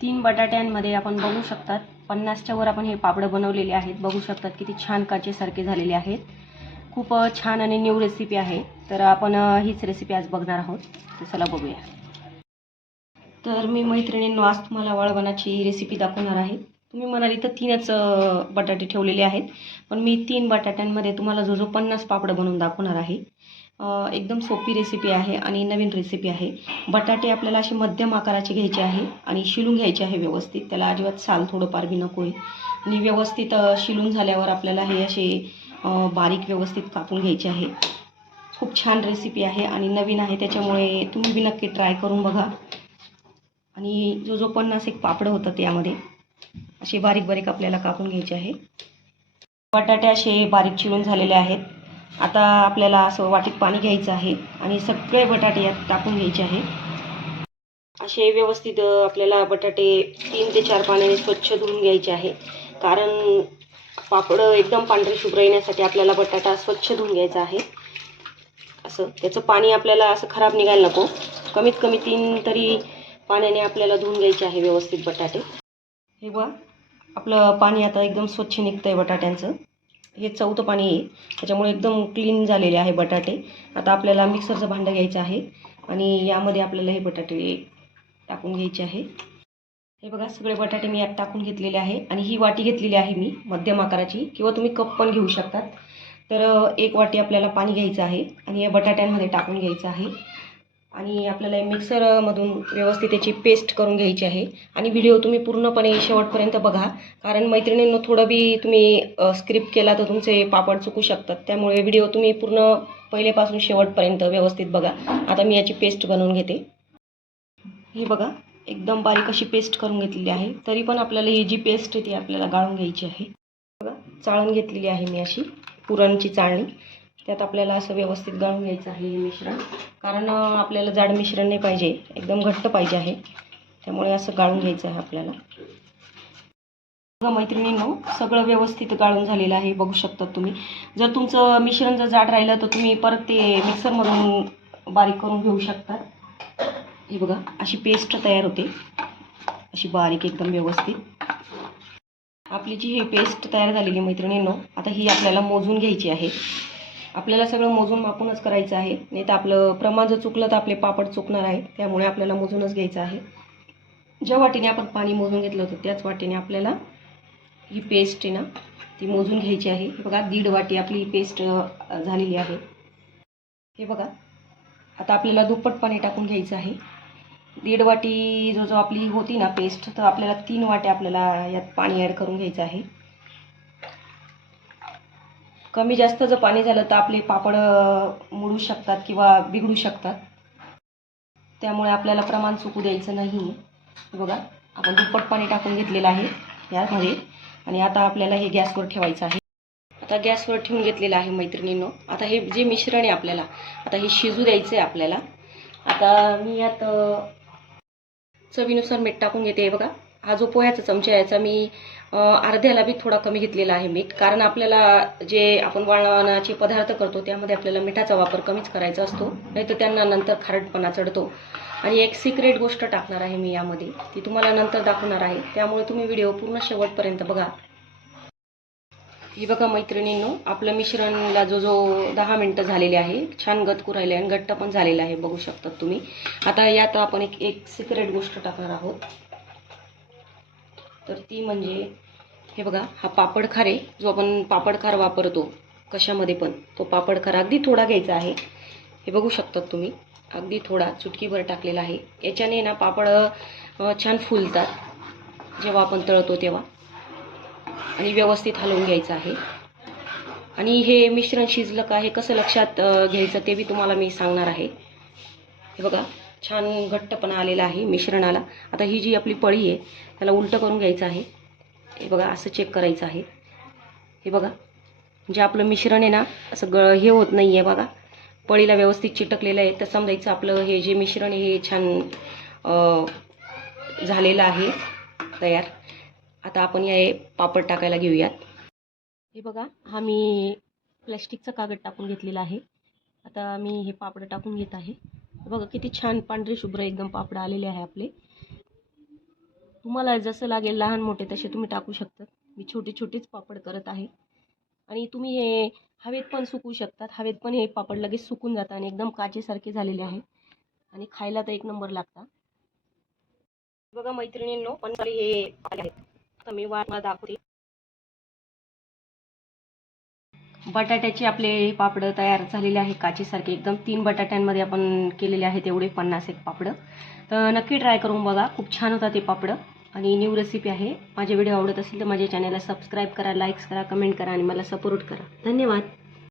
3 बटाट्यांमध्ये आपण बघू शकतात 50च्या वर आपण हे पापड बनवलेले आहेत। बघू शकतात किती छान काचेसारखे झालेले आहेत। खूप छान आणि न्यू रेसिपी आहे। तर आपण हीच रेसिपी आज बघणार आहोत। तर चला बघूया। तर मी मैत्रिणींनो आज तुम्हाला वाळवणाची रेसिपी दाखवणार आहे। तुम्ही म्हणाल तर 3च बटाटे ठेवलेले आहेत, पण मी 3 बटाट्यांमध्ये तुम्हाला जो 50 पापड बनवून दाखवणार आहे। एकदम सोपी रेसिपी आहे आणि नवीन रेसिपी आहे। बटाटे आपल्याला असे मध्यम आकाराचे घ्यायचे आहे आणि शिलून घ्यायचे आहे व्यवस्थित। त्याला अजिबात साल थोडंफार बी नको आहे आणि व्यवस्थित शिलून झाल्यावर आपल्याला हे असे बारीक व्यवस्थित कापून घ्यायचे आहे। खूप छान रेसिपी आहे आणि नवीन आहे, त्याच्यामुळे तुम्ही बी नक्की ट्राय करून बघा। आणि जो 50 एक पापड होतं त्यामध्ये असे बारीक बारीक आपल्याला कापून घ्यायचे आहे। बटाटे असे बारीक चिरून झालेले आहेत। आता आपल्याला असं वाटीत पाणी घ्यायचं आहे आणि सगळे बटाटे यात टाकून घ्यायचे आहे। असे व्यवस्थित आपल्याला बटाटे 3 ते 4 पाण्याने स्वच्छ धुवून घ्यायचे आहे, कारण पापड एकदम पांढरे शुभ्र येण्यासाठी आपल्याला बटाटा स्वच्छ धुवून घ्यायचा आहे। असं त्याचं पाणी आपल्याला असं खराब निघायला नको, कमीत कमी 3 तरी पाण्याने आपल्याला धुवून घ्यायचे आहे व्यवस्थित बटाटे। हे बघा आपलं पाणी आता एकदम स्वच्छ निघतंय बटाट्यांचं। हे चौथं पाणी आहे, त्याच्यामुळे एकदम क्लीन झालेले आहे बटाटे। आता आपल्याला मिक्सरचं भांडं घ्यायचं आहे आणि यामध्ये आपल्याला हे बटाटे टाकून घ्यायचे आहे। हे बघा सगळे बटाटे मी यात टाकून घेतलेले आहे आणि ही वाटी घेतलेली आहे मी मध्यम आकाराची, किंवा तुम्ही कप पण घेऊ शकतात। तर 1 वाटी आपल्याला पाणी घ्यायचं आहे आणि या बटाट्यांमध्ये टाकून घ्यायचं आहे आणि आपल्याला मिक्सरमधून व्यवस्थित त्याची पेस्ट करून घ्यायची आहे। आणि व्हिडिओ तुम्ही पूर्णपणे शेवटपर्यंत बघा, कारण मैत्रिणींनो थोडं बी तुम्ही स्किप केला तर तुमचे पापड चुकू शकतात। त्यामुळे व्हिडिओ तुम्ही पूर्ण पहिलेपासून शेवटपर्यंत व्यवस्थित बघा। आता मी याची पेस्ट बनवून घेते। ही बघा एकदम बारीक अशी पेस्ट करून घेतलेली आहे। तरी पण आपल्याला ही जी पेस्ट आहे ती आपल्याला गाळून घ्यायची आहे। बघा चाळून घेतलेली आहे मी अशी पुरणची चाळणी। त्यात आपल्याला असं व्यवस्थित गाळून घ्यायचं आहे हे मिश्रण, कारण आपल्याला जाड मिश्रण नाही पाहिजे, एकदम घट्ट पाहिजे आहे, त्यामुळे असं गाळून घ्यायचं आहे आपल्याला। बघा मैत्रिणींनो सगळं व्यवस्थित गाळून झालेलं आहे, बघू शकता तुम्ही। जर तुमचं मिश्रण जर जाड राहिलं तर तुम्ही परत ते मिक्सरमधून बारीक करून घेऊ शकता। हे बघा अशी पेस्ट तयार होते, अशी बारीक एकदम व्यवस्थित। आपली जी ही पेस्ट तयार झालेली मैत्रिणींनो, आता ही आपल्याला मोजून घ्यायची आहे। आपल्याला सगळं मोजून मापूनच करायचं आहे, नाही तर आपलं प्रमाण जर चुकलं तर आपले पापड चुकणार आहे। त्यामुळे आपल्याला मोजूनच घ्यायचं आहे। ज्या वाटीने आपण पाणी मोजून घेतलं होतं त्याच वाटीने आपल्याला ही पेस्ट आहे ना ती मोजून घ्यायची आहे। बघा 1.5 वाटी आपली पेस्ट झालेली आहे। हे बघा आता आपल्याला दुप्पट पाणी टाकून घ्यायचं आहे। 1.5 वाटी जो आपली होती ना पेस्ट, तर आपल्याला 3 वाट्या आपल्याला यात पाणी ॲड करून घ्यायचं आहे। कमी जास्त जर पाणी झालं तर आपले पापड मुडू शकतात किंवा बिघडू शकतात, त्यामुळे आपल्याला प्रमाण चुकू द्यायचं नाही। बघा आपण दुप्पट पाणी टाकून घेतलेलं आहे यामध्ये आणि आता आपल्याला हे गॅसवर ठेवायचं आहे। आता गॅसवर ठेवून घेतलेलं आहे मैत्रिणींनो। आता हे जे मिश्रण आहे आपल्याला आता हे शिजू द्यायचं आहे आपल्याला। आता मी यात चवीनुसार मीठ टाकून घेते। बघा हा जो पोह्याचा चमचा आहे याचा मी अर्ध्याला बी थोडा कमी घेतलेला आहे मीठ, कारण आपल्याला जे आपण वाळवणाचे पदार्थ करतो त्यामध्ये आपल्याला मिठाचा वापर कमीच करायचा असतो, नाही तर त्यांना नंतर खारटपणा चढतो। आणि एक सिक्रेट गोष्ट टाकणार आहे मी यामध्ये, ती तुम्हाला नंतर दाखवणार आहे, त्यामुळे तुम्ही व्हिडिओ पूर्ण शेवटपर्यंत बघा। ही बघा मैत्रिणींनो आपलं मिश्रणला जो 10 मिनिटं झालेले आहे, छान गतकू राहिले आणि घट्ट पण झालेलं आहे, बघू शकता तुम्ही। आता यात आपण एक सिक्रेट गोष्ट टाकणार आहोत, तर ती म्हणजे हे बघा हा पापड खार आहे, जो आपण पापड खार वापरतो कशामध्ये पण, तो पापड खार अगदी थोडा घ्यायचा आहे। हे बघू शकता तुम्ही अगदी थोडा चुटकीभर टाकलेला आहे। याच्याने ना पापड छान फुलतात जेव्हा आपण तळतो तेव्हा। आणि व्यवस्थित हलवून घ्यायचं आहे। आणि हे मिश्रण शिजलं का हे कसं लक्षात घ्यायचं ते बी तुम्हाला मी सांगणार आहे। हे बघा छान घट्टपणा आलेला आहे मिश्रणाला। आता ही जी आपली पळी आहे त्याला उलटं करून घ्यायचं आहे। हे बघा असं चेक करायचं आहे। हे बघा म्हणजे आपलं मिश्रण आहे ना असं हे होत नाही आहे, बघा पळीला व्यवस्थित चिटकलेलं आहे, तर समजायचं आपलं हे जे मिश्रण आहे हे छान झालेलं आहे तयार। आता आपण हे पापड टाकायला घेऊयात। हे बघा हा मी प्लास्टिकचा कागद टाकून घेतलेला आहे। आता मी हे पापड टाकून घेत आहे। बघा किती छान पांढरे शुभ्र एकदम पापड आलेले आहे आपले। तुम्हाला जसं लागेल लहान मोठे तसे तुम्ही टाकू शकतात. मी छोटे छोटेच पापड करत आहे. आणि तुम्ही हे हवेत पण सुकवू शकतात. हवेत पण हे पापड लगेच सुकून जातात आणि एकदम काचेसारखे झालेले आहे आणि खायला तर एक नंबर लागतात. बघा मैत्रिणींनो, पण हे आहेत. आता मी वाट दाखवते. बटाट्याचे आपले पापड तयार झालेले आहे काचेसारखे एकदम. 3 बटाट्यांमध्ये आपण केलेले आहेत एवढे 50 एक पापड. तर नक्की ट्राय करून बघा, खूप छान होतात ते पापड आणि न्यू रेसिपी आहे. माझे व्हिडिओ आवडत असेल तर माझ्या चॅनलला सबस्क्राईब करा, लाईक्स करा, कमेंट करा आणि मला सपोर्ट करा. धन्यवाद.